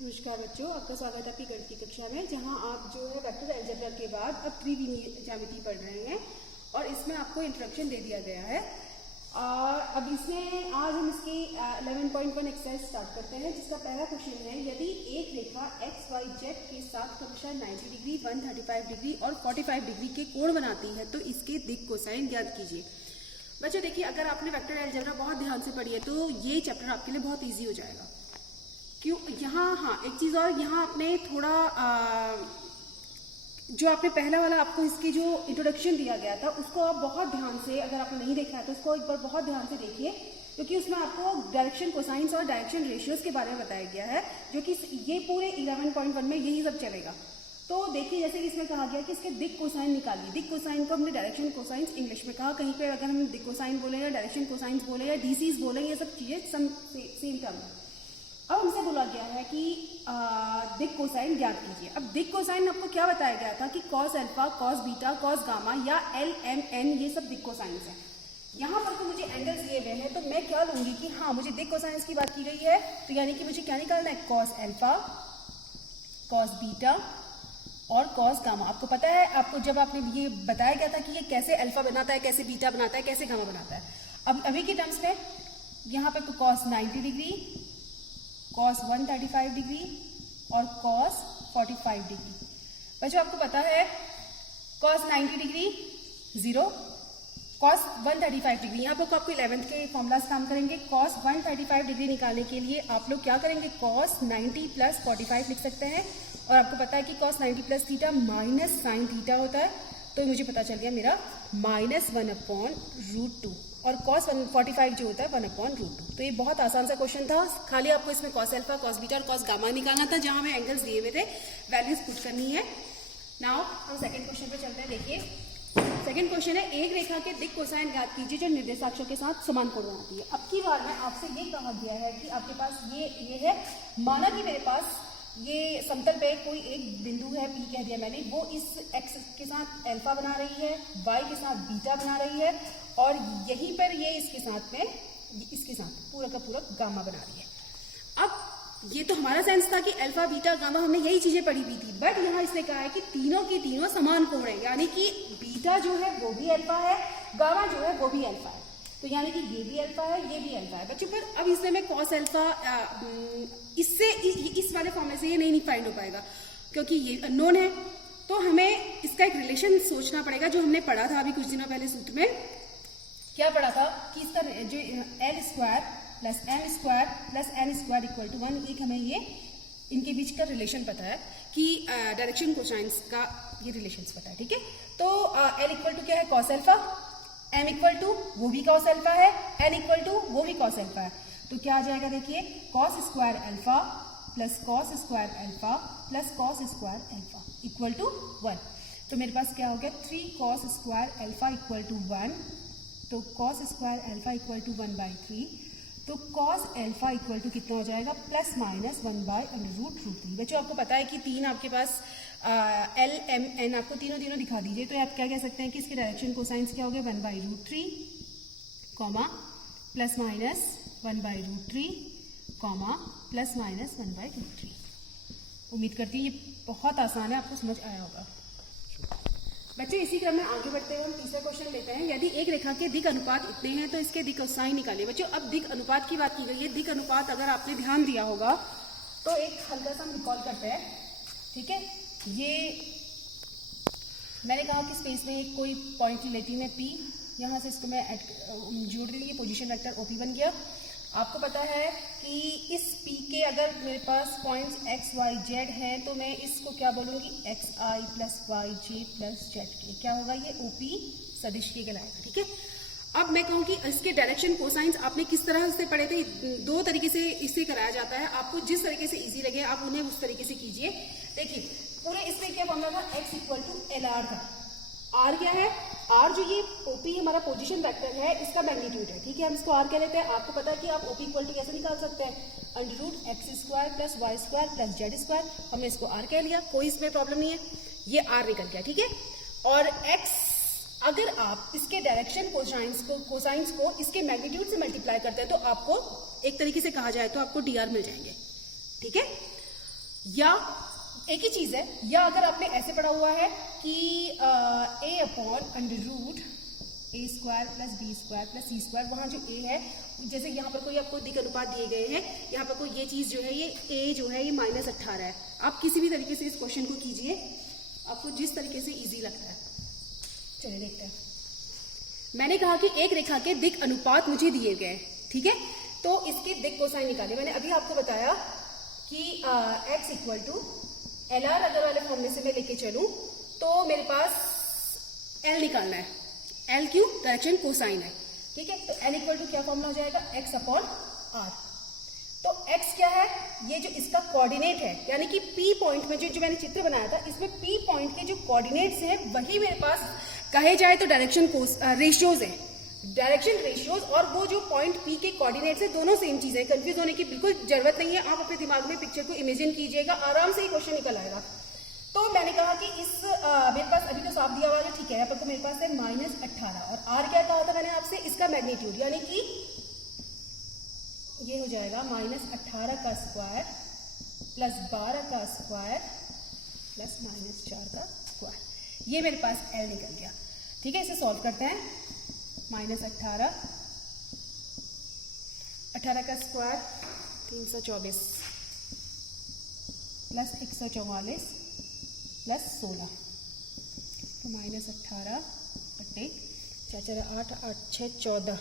नमस्कार बच्चों, आपका स्वागत है आपकी गणित की कक्षा में, जहां आप जो है वेक्टर अलजेब्रा के बाद अब त्रिविमीय ज्यामिति पढ़ रहे हैं और इसमें आपको इंट्रोडक्शन दे दिया गया है। और अब इसमें आज हम इसकी 11.1 एक्सरसाइज स्टार्ट करते हैं, जिसका पहला क्वेश्चन है, यदि एक रेखा एक्स वाई जेड के साथ क्रमशः 90 डिग्री 135 डिग्री और 45 डिग्री के कोण बनाती है तो इसके दिक् कोसाइन ज्ञात कीजिए। बच्चों देखिए, अगर आपने वेक्टर अलजेब्रा बहुत ध्यान से पढ़ी है तो ये चैप्टर आपके लिए बहुत ईजी हो जाएगा। क्यों यहाँ, हाँ एक चीज़ और, यहाँ आपने थोड़ा जो आपने पहला वाला आपको इसकी जो इंट्रोडक्शन दिया गया था उसको आप बहुत ध्यान से, अगर आपने नहीं देखा है तो उसको एक बार बहुत ध्यान से देखिए, क्योंकि उसमें आपको डायरेक्शन कोसाइंस और डायरेक्शन रेशियोज के बारे में बताया गया है, जो कि ये पूरे 11.1 में यही सब चलेगा। तो देखिए, जैसे कि इसमें कहा गया कि इसके दिक् कोसाइन निकालिए। दिक् कोसाइन को हमने डायरेक्शन कोसाइंस इंग्लिश में कहा, कहीं पे अगर हम दिक् कोसाइन बोले या डायरेक्शन कोसाइंस बोले या डीसीज बोले, ये सब चीज़ें सेम टर्म है। अब हमसे बोला गया है कि दिक् कोसाइन ज्ञात कीजिए। अब दिक् कोसाइन आपको क्या बताया गया था कि cos alpha, cos beta, cos gamma या एल एम एन, ये सब दिक् कोसाइंस है। यहाँ पर तो मुझे एंगल्स दिए हुए हैं, तो मैं क्या लूंगी कि हाँ मुझे दिक् कोसाइंस की बात की गई है, तो यानी कि मुझे क्या निकालना है, कॉस अल्फा, कॉस बीटा और कॉस गामा। आपको पता है, आपको जब आपने ये बताया गया था कि ये कैसे अल्फा बनाता है, कैसे बीटा बनाता है, कैसे गामा बनाता है। अब अभी के टर्म्स में यहाँ पे तो कॉस 90 डिग्री, कॉस 135 डिग्री और कॉस 45 डिग्री। बच्चों आपको पता है कॉस 90 डिग्री 0, कॉस 135 डिग्री, यहाँ पर आपको 11th के फॉर्मूलाज काम करेंगे। कॉस 135 डिग्री निकालने के लिए आप लोग क्या करेंगे, कॉस 90 प्लस 45 लिख सकते हैं। और आपको पता है कि cos 90 plus theta minus sine theta होता है, तो मुझे पता चल गया मेरा -1/√2 और कॉस 145 जो होता है 1/√2। तो ये बहुत आसान सा क्वेश्चन था, खाली आपको इसमें कॉस अल्फा, कॉस बीटा और कॉस गामा निकालना था, जहां हमें एंगल्स दिए हुए थे, वैल्यूज पुट करनी है। नाउ हम सेकंड क्वेश्चन पे चलते हैं। देखिए सेकंड क्वेश्चन है, एक रेखा के दिक् कोसाइन ज्ञात कीजिए जो निर्देशाक्षों के साथ समान कोण बनाती है। अब की बार में आपसे ये कहा गया है कि आपके पास ये है, माना कि मेरे पास ये समतल पे कोई एक बिंदु है, पी कह दिया मैंने, वो इस एक्स के साथ अल्फा बना रही है, वाई के साथ बीटा बना रही है, और यहीं पर ये इसके साथ पूरा का पूरा गामा बना रही है। अब ये तो हमारा सेंस था कि अल्फा बीटा गामा, हमने यही चीजें पढ़ी हुई थी, बट यहाँ इसने कहा है कि तीनों की तीनों समान कोण है, यानी कि बीटा जो है वो भी अल्फा है, गामा जो है वो भी अल्फा है, तो यानी कि ये भी अल्फा है, ये भी अल्फा है। बच्चों पर अब इसमें मैं कॉस अल्फा इससे इस वाले फॉर्मूले से ये नहीं फाइंड हो पाएगा, क्योंकि ये अननोन है, तो हमें इसका एक रिलेशन सोचना पड़ेगा, जो हमने पढ़ा था अभी कुछ दिनों पहले सूत्र में। क्या पढ़ा था कि इसका जो L square plus M square plus N square equal to 1, एक हमें ये इनके बीच का रिलेशन पता है कि डायरेक्शन कोसाइंस का ये रिलेशन पता है, ठीक है। तो एल इक्वल टू क्या है, cos alpha, M equal to वो भी कॉस अल्फा है, एन इक्वल टू वो भी कॉस अल्फा है, तो क्या आ जाएगा, देखिए cos square alpha plus cos square alpha plus cos square alpha equal to 1। तो मेरे पास क्या हो गया, 3 cos square alpha equal to 1, तो cos square alpha equal to 1/3, तो कॉस अल्फा इक्वल टू कितना हो जाएगा, प्लस माइनस 1/√3। बच्चों आपको पता है कि तीन आपके पास एल एम एन, आपको तीनों दिखा दीजिए, तो आप क्या कह सकते हैं कि इसके डायरेक्शन कोसाइंस क्या हो गया, 1/√3 comma plus minus 1/√3 comma plus minus 1/√3। उम्मीद करती हूँ ये बहुत आसान है, आपको समझ आया होगा। बच्चों इसी क्रम में आगे बढ़ते हुए हम तीसरा क्वेश्चन लेते हैं, यदि एक रेखा के दिक् अनुपात इतने हैं तो इसके दिक् कोसाइन निकालिए। बच्चों अब दिक् अनुपात की बात की गई है, दिक् अनुपात अगर आपने ध्यान दिया होगा तो एक हल्का सा हम रिकॉल करते हैं, ठीक है। ये मैंने कहा कि स्पेस में एक कोई पॉइंट लेती हूँ मैं P, यहाँ से इसको मैं जोड़ देंगे, पोजीशन वेक्टर OP बन गया। आपको पता है कि इस P के अगर मेरे पास पॉइंट्स x y z हैं, तो मैं इसको क्या बोलूँगी, xi प्लस वाई जे प्लस जेड के, क्या होगा, ये OP सदिश के कहलाएगा, ठीक है। अब मैं कहूँ कि इसके डायरेक्शन कोसाइंस आपने किस तरह से पढ़े थे, दो तरीके से इससे कराया जाता है, आपको जिस तरीके से इजी लगे आप उन्हें उस तरीके से कीजिए। देखिए पूरे इसमें क्या फॉर्मूला था, x equal to L R था, आर क्या है, आर जो ये ओपी हमारा पोजीशन वेक्टर है इसका मैग्नीट्यूड है, ठीक है, हम इसको आर कह लेते हैं। आपको पता है कि आप ओपी इक्वल टू कैसे निकाल सकते हैं, √x² plus Y square plus Z square, हमने इसको आर कह लिया, कोई इसमें प्रॉब्लम नहीं है, ये आर निकल गया, ठीक है। और एक्स, अगर आप इसके डायरेक्शन कोसाइंस को इसके मैग्नीट्यूड से मल्टीप्लाई करते हैं तो आपको एक तरीके से कहा जाए तो आपको डी आर मिल जाएंगे, ठीक है। या एक ही चीज है, या अगर आपने ऐसे पढ़ा हुआ है कि a upon under root A square plus B square plus C square, वहाँ जो a है, जैसे यहाँ पर कोई आपको दिक अनुपात दिए गए हैं, यहाँ पर कोई ये चीज जो है, ये a जो है ये -18 है। आप किसी भी तरीके से इस क्वेश्चन को कीजिए, आपको जिस तरीके से इजी लगता है। चलिए देखते हैं। मैंने कहा कि एक रेखा के दिक अनुपात मुझे दिए गए, ठीक है, तो इसके दिक कोसाइन निकाले। मैंने अभी आपको बताया कि x इक्वल टू LR अगर वाले फॉर्म में से मैं लेके चलूं तो मेरे पास L निकालना है। L क्यों? डायरेक्शन कोसाइन है, ठीक है। तो L इक्वल टू क्या फॉर्मूला हो जाएगा? x upon R। तो x क्या है? ये जो इसका कोऑर्डिनेट है, यानी कि P पॉइंट में जो मैंने चित्र बनाया था, इसमें P पॉइंट के जो कोऑर्डिनेट्स हैं वही मेरे पास कहे जाए तो डायरेक्शन रेशियोज है, डायरेक्शन रेशियोज। और वो जो पॉइंट P के कोऑर्डिनेट्स है, दोनों सेम चीज है। कंफ्यूज होने की बिल्कुल जरूरत नहीं है। आप अपने दिमाग में पिक्चर को इमेजिन कीजिएगा, आराम से ही क्वेश्चन निकल आएगा। तो मैंने कहा कि इस मेरे पास अभी तो साफ दिया हुआ है, ठीक है। यहाँ पर तो मेरे पास है -18 और R क्या कहा था मैंने आपसे? इसका मैग्नीट्यूड, यानी कि ये हो जाएगा -18 का स्क्वायर प्लस 12 का स्क्वायर प्लस -4 का स्क्वायर। ये मेरे पास L निकल गया, ठीक है। इसे सॉल्व करते हैं। -18 का स्क्वायर 324 प्लस 144 प्लस 16, तो -18 बटे 4 8 8 6 14,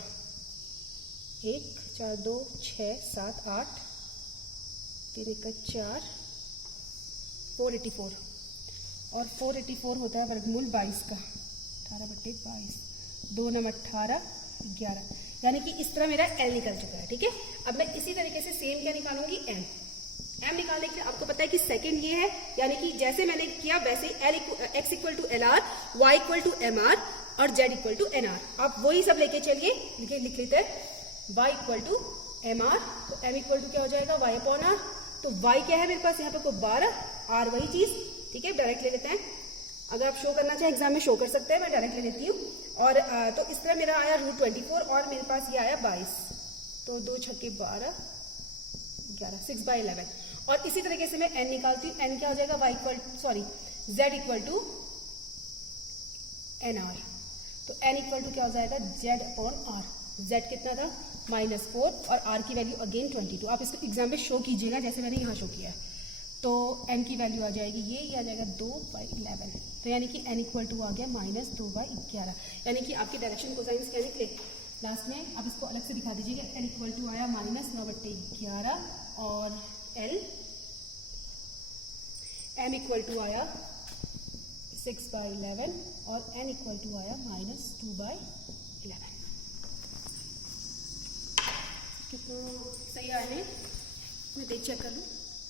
1 4 2 6 7 8 3 1 4 484, और 484 होता है वर्गमूल 22 का, 18 बटे 22, 2 9 18 11, यानी कि इस तरह मेरा L निकल चुका है, ठीक है। अब मैं इसी तरीके से सेम क्या निकालूंगी? M निकालने के लिए आपको पता है कि सेकंड ये है, यानी कि जैसे मैंने किया वैसे x equal to LR, y equal to MR और z इक्वल टू NR। आप वही सब लेके चलिए, लिख लेते हैं। y इक्वल टू MR, तो m इक्वल टू क्या हो जाएगा? y upon R। तो y क्या है मेरे पास यहाँ पे? को 12, R वही चीज, ठीक है। डायरेक्ट ले लेते हैं। अगर आप शो करना चाहें एग्जाम में शो कर सकते हैं, मैं डायरेक्ट ले लेती हूँ। और तो इस तरह मेरा आया √24 और मेरे पास ये आया 22, तो 2 छक्के 12 11, 6/11। और इसी तरीके से मैं n निकालती हूँ। n क्या हो जाएगा? z इक्वल टू NR, तो n इक्वल टू क्या हो जाएगा? z upon R। z कितना था? -4 और R की वैल्यू अगेन 22। आप इसको एग्जाम में शो कीजिएगा जैसे मैंने यहाँ शो किया है। तो n की वैल्यू आ जाएगी, ये आ जाएगा 2/11, तो यानी कि n इक्वल टू आ गया -2/11, यानी कि आपके डायरेक्शन कोसाइंस क्या निकले? लास्ट में आप इसको अलग से दिखा दीजिएगा। n इक्वल टू आया -9/11 और m इक्वल टू आया 6/11 और n इक्वल टू आया -2/11। कितना सही आया है? मैं देख चेक कर लूँ।